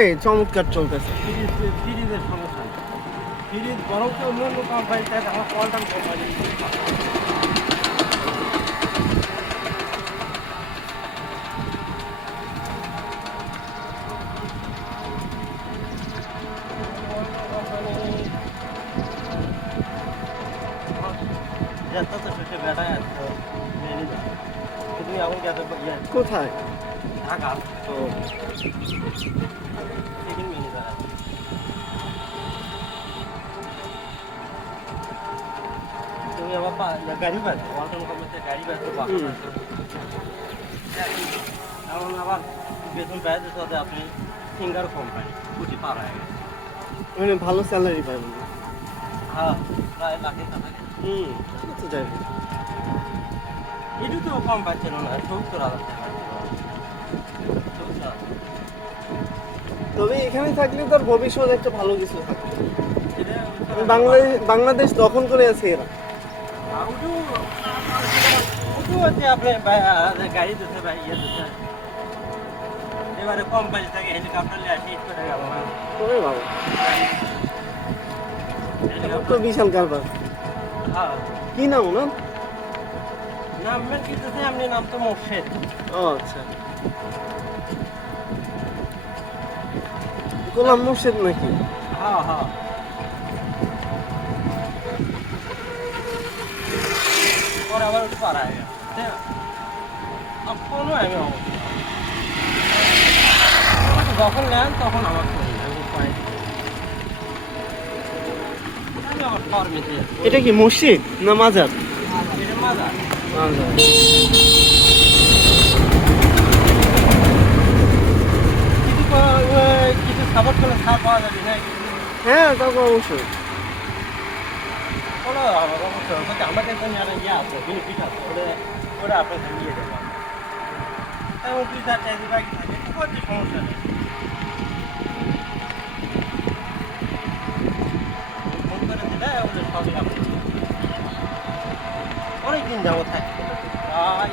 এই চমৎকার চলতেছে। ফ্রিজের সমস্যা নেই। ফ্রিজ বরং অন্য অন্য কোম্পানির চাইতে আমার কোয়ান্টাম কোম্পানি যেত তো শেষে বেটায় আসতো মেনে যাবে। তুমি এখন গেছে কোথায়? ঢাকা ও সেদিন মেনে যাবে। তুমি আবার গাড়ি পাচ্ছ ওয়ালটন কোম্পানিতে গাড়ি পাচ্ছ এখন আবার বেতন পাই যাতে আপনি সিঙ্গার কোম্পানি কুটি পার হয়ে গেছে। মানে ভালো স্যালারি পাবেন। হ্যাঁ প্রায় লাখের কাছাকাছি। তাহলে তো যাবে। এটু তো কম পাচ্ছিল না ৭০,০০০ টাকা। ৭০,০০০ তবে এখানে থাকলে তোর ভবিষ্যৎ একটা ভালো কিছু থাকবে। এটা বাংলাদেশ দখল করে আছে এরা। উঠু হচ্ছে আপনি গাড়ি দিতে ভাই ইয়ে দিতে এবারে কোম্পানি থেকে হেলিকপ্টার নিয়ে আসি করে গেল না ওরে বাবা, তো বিশাল কারবার। হ্যাঁ কি নাম না? নামের কিছু আপনি নাম তো মোর্শেদ। ও আচ্ছা, গোলাম মুর্শিদ নাকি? হ্যাঁ হ্যাঁ পরে আবার একটু পারা হয়ে গেছে তাই না? কোনো আমি যখন নেন তখন আমার আমি আমার ফর্মেতে এটা কি মসজিদ না মাজার? এটা মজা মাজার। কিছু সাপোর্ট করলে ছাড় পাওয়া যাবে না হ্যাঁ তা তো অবশ্যই। বলো আমার অবশ্যই আমাদের জন্য একটা ইয়ে আছে বেনিফিট আছে ওটা আপনাকে নিয়ে দেবো এবং ২-৪ টাকা বাকি থাকে কোনো সমস্যা নেই। ফোন করে দিলে ওদের সবই আপনি অনেকদিন যাবো থাকতে প্রায়